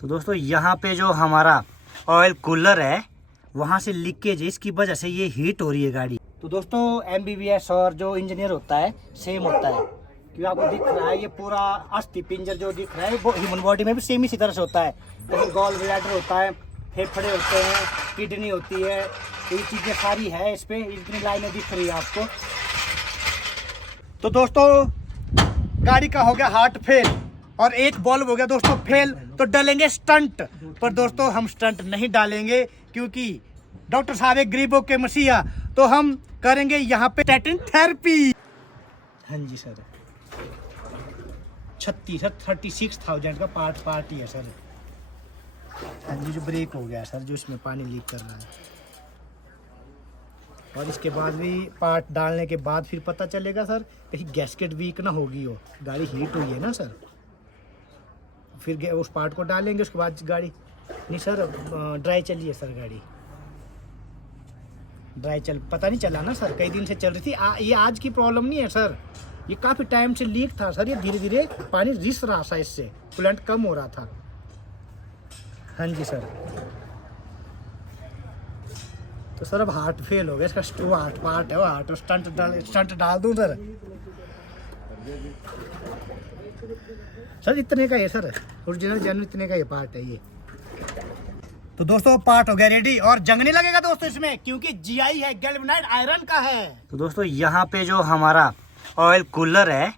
तो दोस्तों यहाँ पे जो हमारा ऑयल कूलर है वहाँ से लीकेज है, इसकी वजह से ये हीट हो रही है गाड़ी। तो दोस्तों एमबीबीएस और जो इंजीनियर होता है सेम होता है, क्योंकि आपको दिख रहा है ये पूरा अस्थि पिंजर जो दिख रहा है वो ह्यूमन बॉडी में भी सेम इसी तरह से होता है। जैसे गॉल ब्लैडर होता है, फेफड़े होते हैं, किडनी होती है, तो ये चीज़ें सारी है इस पे, इतनी लाइनें दिख रही है आपको। तो दोस्तों गाड़ी का हो गया हार्ट फेल और एक बल्ब हो गया दोस्तों फेल, तो डालेंगे स्टंट। पर दोस्तों हम स्टंट नहीं डालेंगे क्योंकि डॉक्टर साहब एक गरीबों के मसीहा, तो हम करेंगे यहाँ पे स्टैटिन थेरेपी। हाँ जी सर, 36,000 का पार्ट ही है सर। हाँ जी, जो ब्रेक हो गया सर, जो इसमें पानी लीक कर रहा है, और इसके बाद भी पार्ट डालने के बाद फिर पता चलेगा सर कहीं गैस्केट वीक ना होगी हो, गाड़ी हीट हुई है ना सर। फिर उस पार्ट को डालेंगे, उसके बाद गाड़ी नहीं सर ड्राई चली है सर, गाड़ी ड्राई चल, पता नहीं चला ना सर, कई दिन से चल रही थी। ये आज की प्रॉब्लम नहीं है सर, ये काफ़ी टाइम से लीक था सर, ये धीरे धीरे पानी रिस रहा था, इससे कूलेंट कम हो रहा था। हाँ जी सर, तो सर अब हार्ट फेल हो गया, इसका वो हार्ट पार्ट है, वो हार्ट स्टंट डाल दूं सर। सर इतने का है सर, ओरिजिनल जेन्युइन इतने का ये पार्ट है ये। तो दोस्तों पार्ट हो गया रेडी, और जंग नहीं लगेगा दोस्तों इसमें, क्योंकि जीआई है, गैल्वेनाइज्ड आयरन का है। तो दोस्तों यहाँ पे जो हमारा ऑयल कूलर है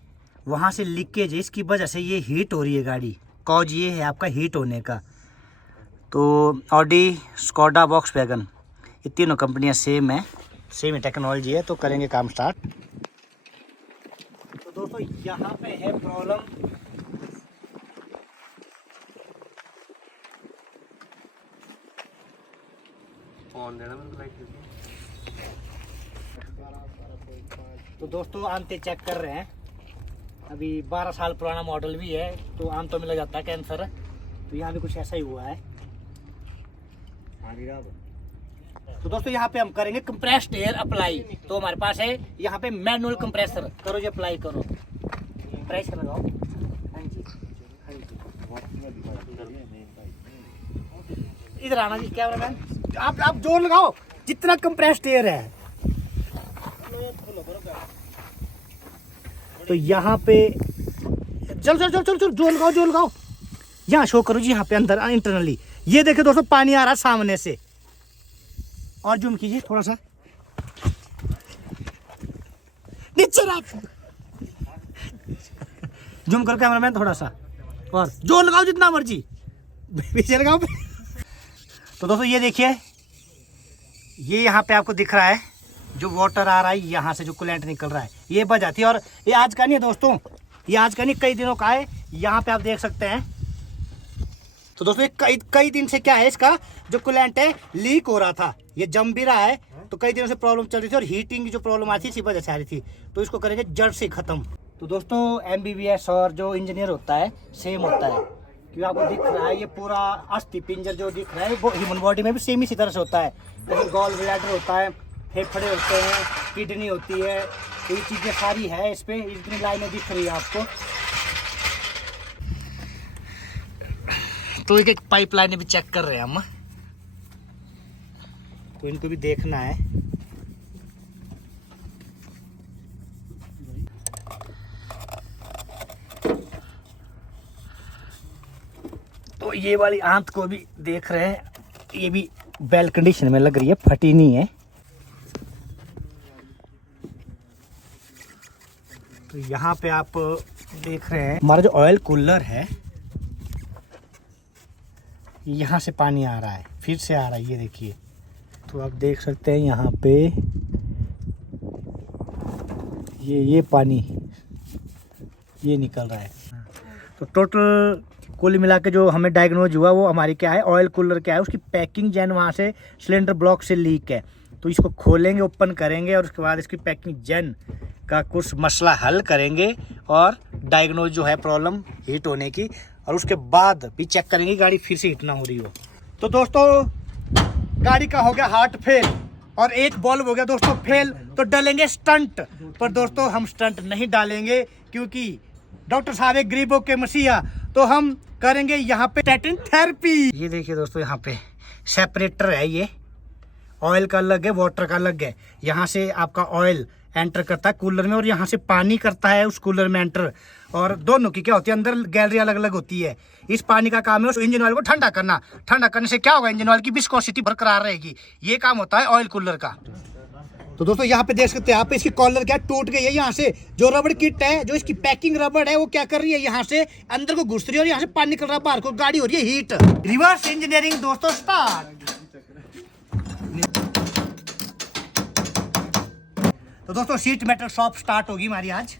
वहाँ से लीकेज है, इसकी वजह से ये हीट हो रही है गाड़ी, कॉज ये है आपका हीट होने का। तो ऑडी, स्कोडा, वॉक्सवैगन, ये तीनों कंपनियां सेम है, सेम ही टेक्नोलॉजी है, तो करेंगे काम स्टार्ट। तो दोस्तों यहाँ पे है प्रॉब्लम, तो दोस्तों आंते चेक कर रहे हैं, अभी 12 साल पुराना मॉडल भी है, तो आंतों में लग जाता है कैंसर, तो यहाँ भी कुछ ऐसा ही हुआ है। तो दोस्तों यहाँ पे हम करेंगे कंप्रेस्ड एयर अप्लाई। तो हमारे पास है यहाँ पे मैनुअल कंप्रेसर, करो जी, अप्लाई करो, प्रेशर लगाओ। हाँ जी, हाँ जी, इधर आना जी कैमरामैन, आप जोर लगाओ जितना कंप्रेस्ड एयर है। तो यहाँ पे चल जोर लगाओ, यहाँ शो करो जी, यहाँ पे अंदर इंटरनली ये देखिए दोस्तों पानी आ रहा है सामने से, और जूम कीजिए थोड़ा सा नीचे रख, जूम करो कैमरामैन थोड़ा सा, और जोर लगाओ जितना मर्जी, पीछे लगाओ। तो दोस्तों ये देखिए, ये यहाँ पे आपको दिख रहा है जो वाटर आ रहा है, यहाँ से जो कूलेंट निकल रहा है, ये बच जाती है। और ये आज का नहीं है दोस्तों, ये आज का नहीं, कई दिनों का है, यहाँ पे आप देख सकते हैं। तो दोस्तों कई दिन से क्या है, इसका जो कूलेंट है लीक हो रहा था, ये जम भी रहा है, तो कई दिनों से प्रॉब्लम चल रही थी, और हीटिंग की जो प्रॉब्लम आती थी इसी वजह से आ रही थी, तो इसको करेंगे जड़ से खत्म। तो दोस्तों एमबीबीएस और जो इंजीनियर होता है सेम होता है, क्योंकि आपको दिख रहा है ये पूरा अस्थि पिंजर जो दिख रहा है वो ह्यूमन बॉडी में भी सेम इसी तरह से होता है। जैसे गॉल ब्लैडर होता है, फेफड़े होते हैं, किडनी होती है, तो ये चीज़ें सारी है इस पे, इतनी लाइनें दिख रही है आपको। तो एक पाइपलाइन भी चेक कर रहे हैं हम, तो इनको भी देखना है। तो ये वाली आंत को भी देख रहे हैं, ये भी वेल कंडीशन में लग रही है, फटी नहीं है। तो यहाँ पे आप देख रहे हैं हमारा जो ऑयल कूलर है, यहाँ से पानी आ रहा है, फिर से आ रहा है, ये देखिए। तो आप देख सकते हैं यहाँ पे ये पानी ये निकल रहा है। तो टोटल कुल मिला के जो हमें डायग्नोज हुआ वो हमारी क्या है, ऑयल कूलर क्या है, उसकी पैकिंग जैन वहाँ से सिलेंडर ब्लॉक से लीक है। तो इसको खोलेंगे, ओपन करेंगे, और उसके बाद इसकी पैकिंग जैन का कुछ मसला हल करेंगे, और डायग्नोज जो है प्रॉब्लम हीट होने की, और उसके बाद भी चेक करेंगे गाड़ी फिर से हीट ना हो रही हो। तो दोस्तों गाड़ी का हो गया हार्ट फेल और एक बल्ब हो गया दोस्तों फेल, तो डालेंगे स्टंट। पर दोस्तों हम स्टंट नहीं डालेंगे क्योंकि डॉक्टर साहब एक गरीबों के मसीहा, तो हम करेंगे यहाँ पे टैटिन थेरेपी। ये देखिए दोस्तों, यहाँ पे सेपरेटर है, ये ऑयल का अलग है, वाटर का अलग है। यहाँ से आपका ऑयल एंटर करता है कूलर में और यहाँ से पानी करता है उस कूलर में एंटर। और दोनों की क्या होती है, अंदर गैलरी अलग अलग होती है। इस पानी का काम है उस इंजन ऑयल को ठंडा करना। ठंडा करने से क्या होगा, इंजन ऑयल की विस्कोसिटी बरकरार रहेगी। ये काम होता है ऑयल कूलर का। तो दोस्तों यहाँ पे देख सकते हैं आप, इसकी कॉलर क्या टूट गई है। यहाँ से जो रबड़ किट है, जो इसकी पैकिंग रबड़ है, वो क्या कर रही है, यहाँ से अंदर को घुस रही है और यहाँ से पानी निकल रहा है बाहर को, गाड़ी हो रही है हीट। रिवर्स इंजीनियरिंग दोस्तों स्टार्ट। तो दोस्तों सीट मेटल शॉप स्टार्ट होगी हमारी आज।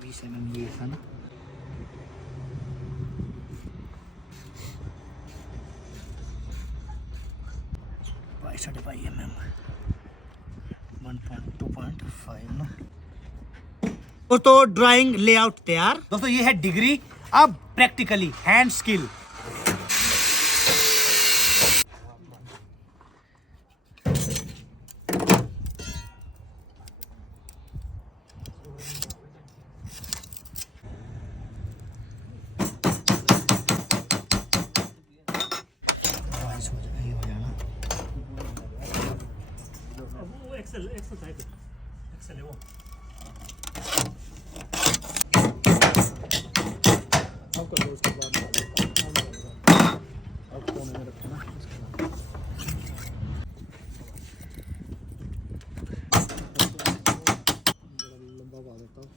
बीस mm ये था ना। साढ़े 22 mm 1.2.5 ना। तो ड्राइंग लेआउट तैयार। दोस्तों ये है डिग्री, अब प्रैक्टिकली हैंड स्किल। एक्सेल है वो। उसके बाद कोने में रखना। लंबा पा देता हूँ।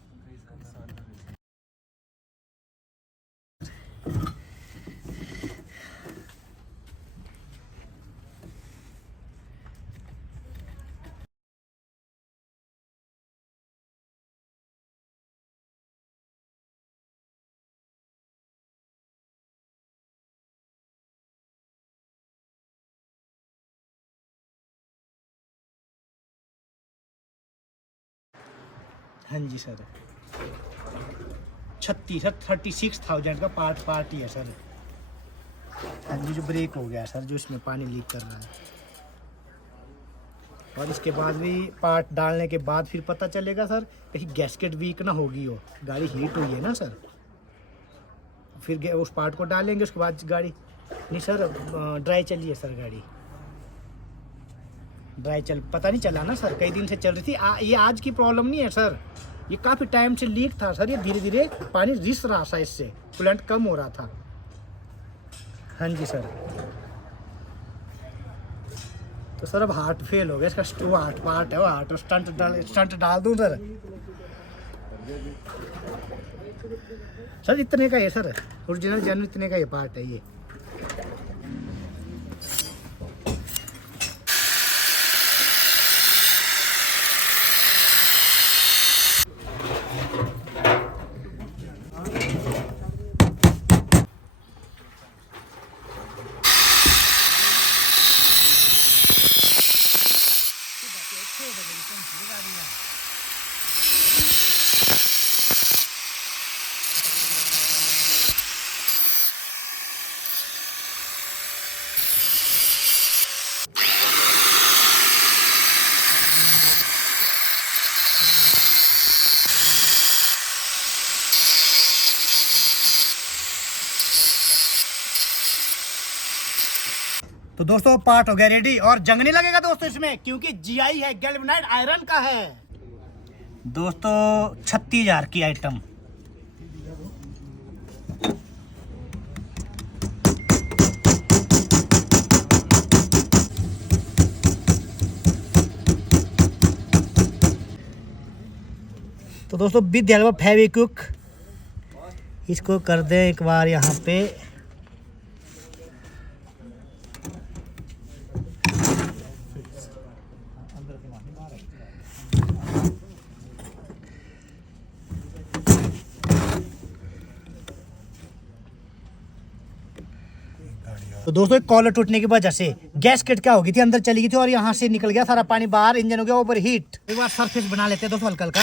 हाँ जी सर, 36,000 का पार्ट ही है सर। हाँ जी, जो ब्रेक हो गया सर, जो इसमें पानी लीक कर रहा है। और इसके बाद भी पार्ट डालने के बाद फिर पता चलेगा सर, कहीं गैस्केट वीक ना होगी, हो गाड़ी हीट हुई है ना सर। फिर उस पार्ट को डालेंगे, उसके बाद गाड़ी नहीं सर ड्राई चली है सर गाड़ी। ड्राई चल पता नहीं चला ना सर, कई दिन से चल रही थी। ये आज की प्रॉब्लम नहीं है सर, ये काफ़ी टाइम से लीक था सर। ये धीरे धीरे पानी रिस रहा था, इससे कूलेंट कम हो रहा था। हाँ जी सर। तो सर अब हार्ट फेल हो गया इसका, वो हार्ट पार्ट है, वो हार्ट स्टंट डाल दूँ सर। सर इतने का है सर, ओरिजिनल जेन्युइन इतने का ये पार्ट है ये। तो दोस्तों पार्ट हो गया रेडी, और जंग नहीं लगेगा दोस्तों इसमें, क्योंकि जीआई है, गैल्वेनाइज्ड आयरन का है दोस्तों। 36,000 की आइटम। तो दोस्तों विद हेल्प ऑफ फेविक्विक इसको कर दें एक बार यहाँ पे तो दोस्तों एक कॉलर टूटने की वजह से गैसकेट क्या हो गई थी, अंदर चली गई थी और यहाँ से निकल गया सारा पानी बाहर, इंजन हो गया ओवर हीट। एक बार सरफेस बना लेते हैं दोस्तों हल्का हल्का।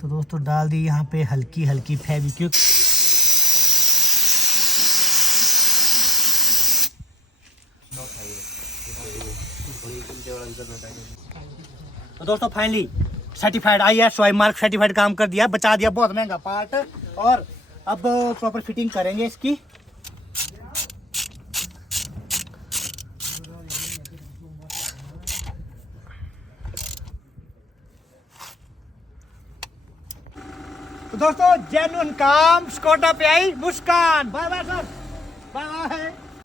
तो दोस्तों डाल दी यहाँ पे हल्की हल्की फेविक्विक। तो दोस्तों finally certified ISO mark certified काम कर दिया, बचा दिया बहुत महंगा पार्ट। और अब प्रॉपर फिटिंग करेंगे इसकी। तो दोस्तों जेन्युइन काम, स्कोडा पे आई मुस्कान। Bye bye sir, bye bye.